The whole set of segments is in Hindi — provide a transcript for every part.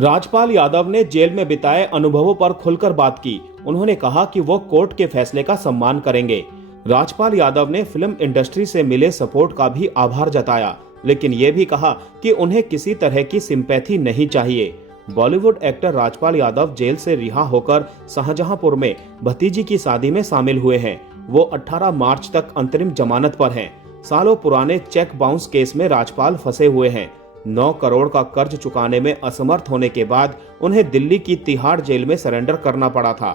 राजपाल यादव ने जेल में बिताए अनुभवों पर खुलकर बात की। उन्होंने कहा कि वो कोर्ट के फैसले का सम्मान करेंगे। राजपाल यादव ने फिल्म इंडस्ट्री से मिले सपोर्ट का भी आभार जताया, लेकिन ये भी कहा कि उन्हें किसी तरह की सिंपैथी नहीं चाहिए। बॉलीवुड एक्टर राजपाल यादव जेल से रिहा होकर शाहजहांपुर में भतीजी की शादी में शामिल हुए हैं। वो 18 मार्च तक अंतरिम जमानत पर हैं। सालों पुराने चेक बाउंस केस में राजपाल फंसे हुए हैं। 9 करोड़ का कर्ज चुकाने में असमर्थ होने के बाद उन्हें दिल्ली की तिहाड़ जेल में सरेंडर करना पड़ा था।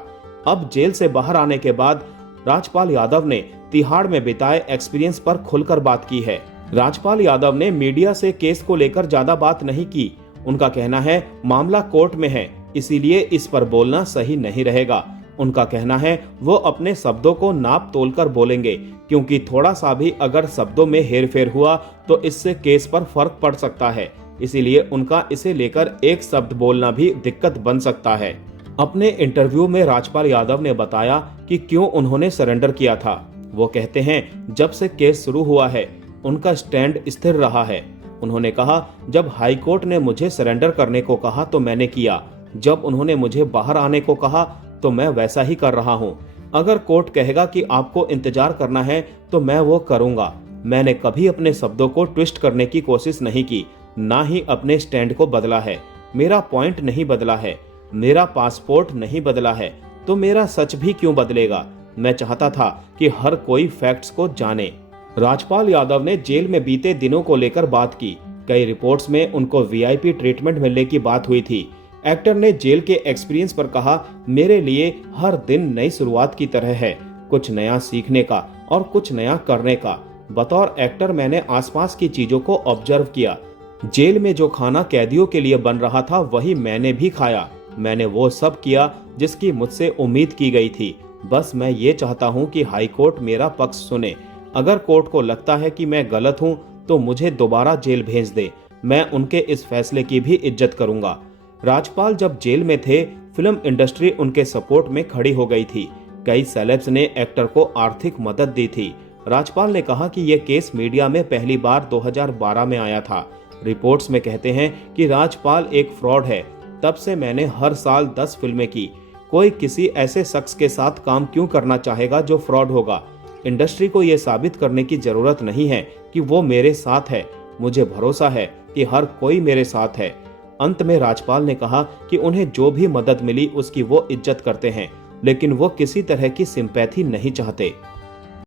अब जेल से बाहर आने के बाद राजपाल यादव ने तिहाड़ में बिताए एक्सपीरियंस पर खुलकर बात की है। राजपाल यादव ने मीडिया से केस को लेकर ज्यादा बात नहीं की। उनका कहना है मामला कोर्ट में है, इसीलिए इस पर बोलना सही नहीं रहेगा। उनका कहना है वो अपने शब्दों को नाप तोल कर बोलेंगे, क्योंकि थोड़ा सा भी अगर शब्दों में हेरफेर हुआ तो इससे केस पर फर्क पड़ सकता है। इसीलिए उनका इसे लेकर एक शब्द बोलना भी दिक्कत बन सकता है। अपने इंटरव्यू में राजपाल यादव ने बताया कि क्यों उन्होंने सरेंडर किया था। वो कहते हैं जब से केस शुरू हुआ है उनका स्टैंड स्थिर रहा है। उन्होंने कहा जब हाई कोर्ट ने मुझे सरेंडर करने को कहा तो मैंने किया, जब उन्होंने मुझे बाहर आने को कहा तो मैं वैसा ही कर रहा हूँ। अगर कोर्ट कहेगा कि आपको इंतजार करना है तो मैं वो करूंगा। मैंने कभी अपने शब्दों को ट्विस्ट करने की कोशिश नहीं की, ना ही अपने स्टैंड को बदला है। मेरा पॉइंट नहीं बदला है, मेरा पासपोर्ट नहीं बदला है, तो मेरा सच भी क्यों बदलेगा। मैं चाहता था कि हर कोई फैक्ट्स को जाने। राजपाल यादव ने जेल में बीते दिनों को लेकर बात की। कई रिपोर्ट्स में उनको वीआईपी ट्रीटमेंट मिलने की बात हुई थी। एक्टर ने जेल के एक्सपीरियंस पर कहा, मेरे लिए हर दिन नई शुरुआत की तरह है, कुछ नया सीखने का और कुछ नया करने का। बतौर एक्टर मैंने आसपास की चीजों को ऑब्जर्व किया। जेल में जो खाना कैदियों के लिए बन रहा था वही मैंने भी खाया। मैंने वो सब किया जिसकी मुझसे उम्मीद की गई थी। बस मैं ये चाहता हूँ कि हाई कोर्ट मेरा पक्ष सुने। अगर कोर्ट को लगता है कि मैं गलत हूँ तो मुझे दोबारा जेल भेज दे। मैं उनके इस फैसले की भी इज्जत करूंगा। राजपाल जब जेल में थे, फिल्म इंडस्ट्री उनके सपोर्ट में खड़ी हो गई थी। कई सेलेब्स ने एक्टर को आर्थिक मदद दी थी। राजपाल ने कहा कि यह केस मीडिया में पहली बार 2012 में आया था। रिपोर्ट्स में कहते हैं कि राजपाल एक फ्रॉड है। तब से मैंने हर साल 10 फिल्में की। कोई किसी ऐसे शख्स के साथ काम क्यों करना चाहेगा जो फ्रॉड होगा। इंडस्ट्री को यह साबित करने की जरूरत नहीं है कि वो मेरे साथ है। मुझे भरोसा है कि हर कोई मेरे साथ है। अंत में राजपाल ने कहा कि उन्हें जो भी मदद मिली उसकी वो इज्जत करते हैं, लेकिन वो किसी तरह की सिंपैथी नहीं चाहते।